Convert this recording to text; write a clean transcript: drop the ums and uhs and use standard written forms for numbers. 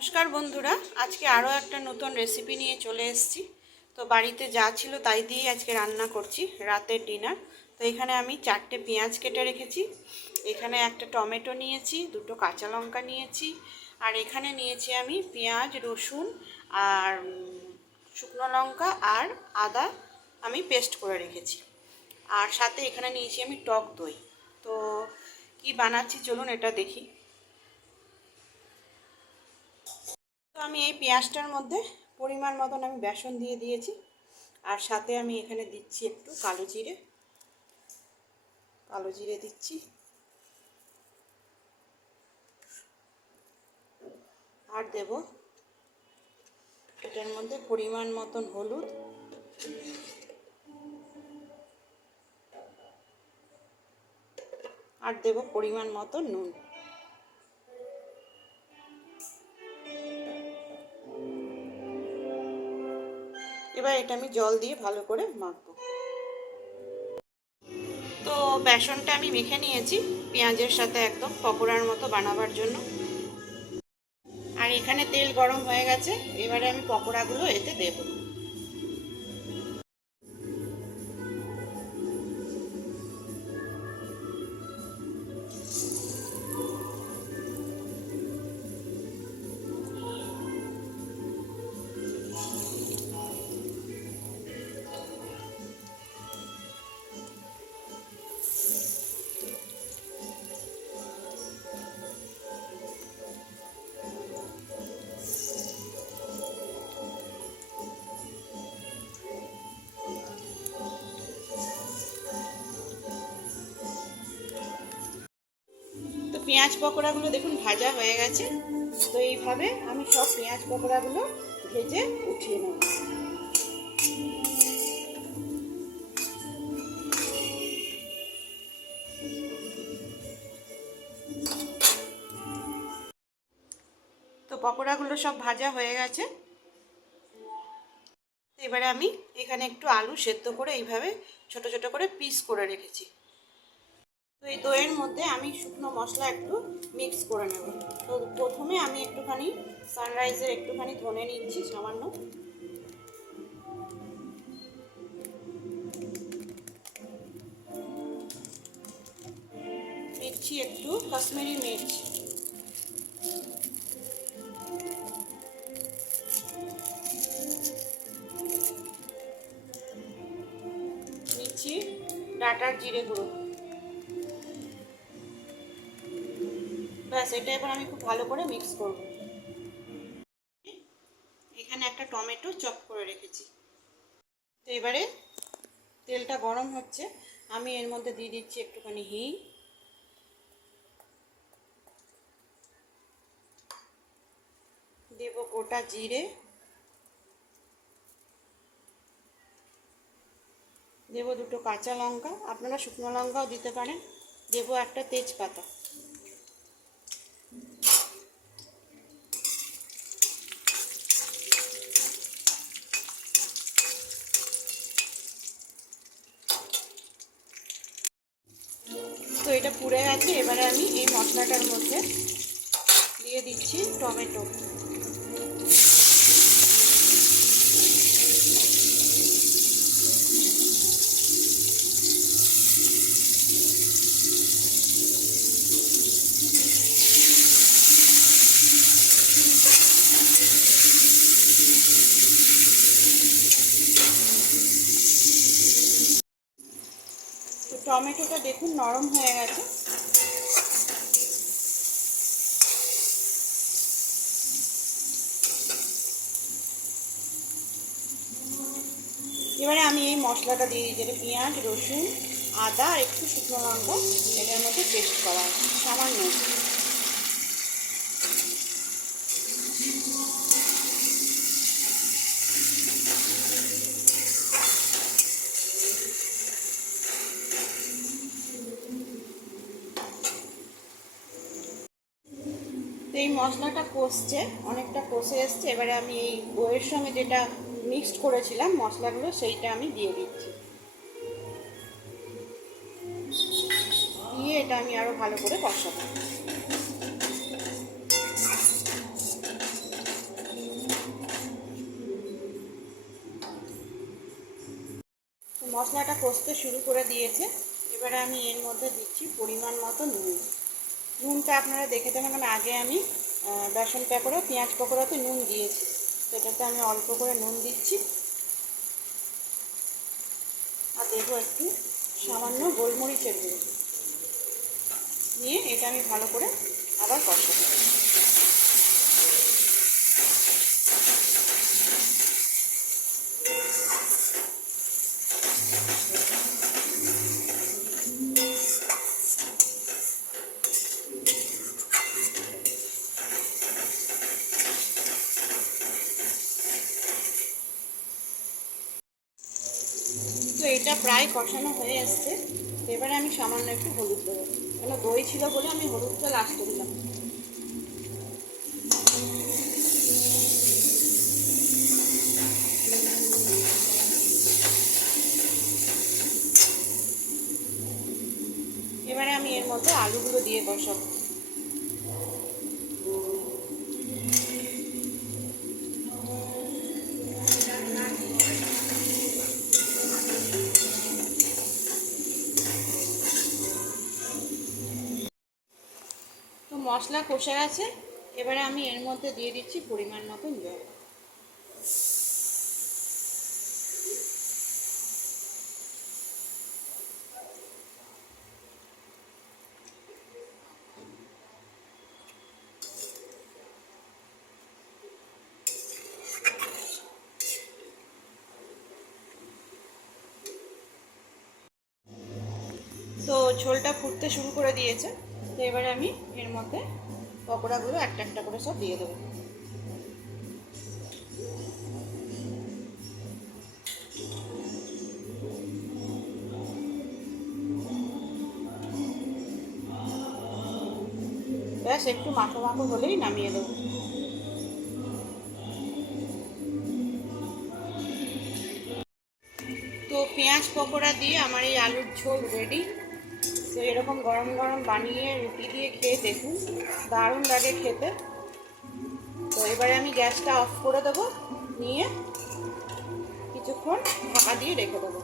নমস্কার বন্ধুরা, আজকে আরও একটা নতুন রেসিপি নিয়ে চলে এসেছি। তো বাড়িতে যা ছিল তাই দিয়েই আজকে রান্না করছি রাতের ডিনার। তো এখানে আমি 4টে পেঁয়াজ কেটে রেখেছি, এখানে একটা টমেটো নিয়েছি, 2টো কাঁচা লঙ্কা নিয়েছি, আর এখানে নিয়েছি আমি পেঁয়াজ, রসুন আর শুকনো লঙ্কা আর আদা আমি পেস্ট করে রেখেছি। আর সাথে এখানে নিয়েছি আমি টক দই। তো কি বানাচ্ছি চলুন এটা দেখি। তো আমি এই পেঁয়াজটার মধ্যে পরিমাণ মতন আমি বেসন দিয়ে দিয়েছি, আর সাথে আমি এখানে দিচ্ছি একটু কালো জিরে দিচ্ছি, আর দেব এটার মধ্যে পরিমাণ মতন হলুদ, আর দেব পরিমাণ মতন নুন। এবার এটা আমি জল দিয়ে ভালো করে মাখবো। তো বেসনটা আমি মেখে নিয়েছি পেঁয়াজের সাথে একদম পকোড়ার মতো বানাবার জন্য। আর এখানে তেল গরম হয়ে গেছে, এবারে আমি পকোড়াগুলো এতে দেব। তো পেঁয়াজ পকোড়াগুলো দেখুন ভাজা হয়ে গেছে। তো এইভাবে আমি সব পেঁয়াজ পকোড়াগুলো ভেজে উঠিয়ে নেব। তো পকোড়াগুলো সব ভাজা হয়ে গেছে। এবারে আমি এখানে একটু আলু সেদ্ধ করে এইভাবে ছোট ছোট করে পিস করে রেখেছি। তো এই দইয়ের মধ্যে আমি শুকনো মশলা একটু মিক্স করে নেব। তো প্রথমে আমি একটুখানি সানরাইজের একটুখানি ধনে নিচ্ছি সামান্য, নিচ্ছি একটু কাশ্মীরি মির্চ, নিচ্ছি ডাটার জিরে গুঁড়ো। ব্যাস, এটা এবার আমি খুব ভালো করে মিক্স করব। এখানে একটা টমেটো চপ করে রেখেছি। তো এবারে তেলটা গরম হচ্ছে, আমি এর মধ্যে দিয়ে দিচ্ছি একটুখানি হিং, দেব গোটা জিরে, দেব 2টো কাঁচা লঙ্কা, আপনারা শুকনো লঙ্কাও দিতে পারেন, দেব একটা তেজপাতা। তো এটা পুড়ে গেছে, এবারে আমি এই মশলাটার মধ্যে দিয়ে দিচ্ছি টমেটো। তো টমেটোটা দেখুন নরম হয়ে গেছে। এবারে আমি এই মশলাটা দিয়ে দিই, যেটা পেঁয়াজ, রসুন, আদা আর একটু শুকনো লঙ্কা এটার মধ্যে পেস্ট করা সামান্য। তো এই মশলাটা কষছে, অনেকটা কষে এসছে। এবারে আমি এই দইয়ের সঙ্গে যেটা মিক্সড করেছিলাম মশলাগুলো, সেইটা আমি দিয়ে দিচ্ছি। দিয়ে এটা আমি আরও ভালো করে কষাবো। মশলাটা কষতে শুরু করে দিয়েছে। এবারে আমি এর মধ্যে দিচ্ছি পরিমাণ মতো নুন। নুনটা আপনারা দেখে দেবেন, কারণ আগে আমি বেসন পকোড়া পেঁয়াজ পকোড়াতে নুন দিয়েছি, তো এটাতে আমি অল্প করে নুন দিচ্ছি। আর দেবো একটু সামান্য গোলমরিচের গুঁড়ো, নিয়ে এটা আমি ভালো করে আবার কষাবো। তো এটা প্রায় কষানো হয়ে আসছে। এবারে আমি সামান্য একটু হলুদ দেবো, কেন দই ছিল বলে আমি হলুদটা লাস্টে দিলাম। এবারে আমি এর মধ্যে আলুগুলো দিয়ে কষাবো। তো মশলা কষে গেছে, এবারে আমি এর মধ্যে দিয়ে দিচ্ছি পরিমাণ মতন জল। তো ঝোলটা ফুটতে শুরু করে দিয়েছে, তো এবারে আমি এর মধ্যে পকোড়াগুলো একটা একটা করে সব দিয়ে দেবো। ব্যাস একটু মাখো মাখো হলেই নামিয়ে দেবো। তো পেঁয়াজ পকোড়া দিয়ে আমার এই আলুর ঝোল রেডি। তো এরকম গরম গরম বানিয়ে রুটি দিয়ে খেয়ে দেখুন, দারুণ লাগে খেতে। তো এবারে আমি গ্যাসটা অফ করে দেবো, নিয়ে কিছুক্ষণ ঢাকা দিয়ে রেখে দেবো।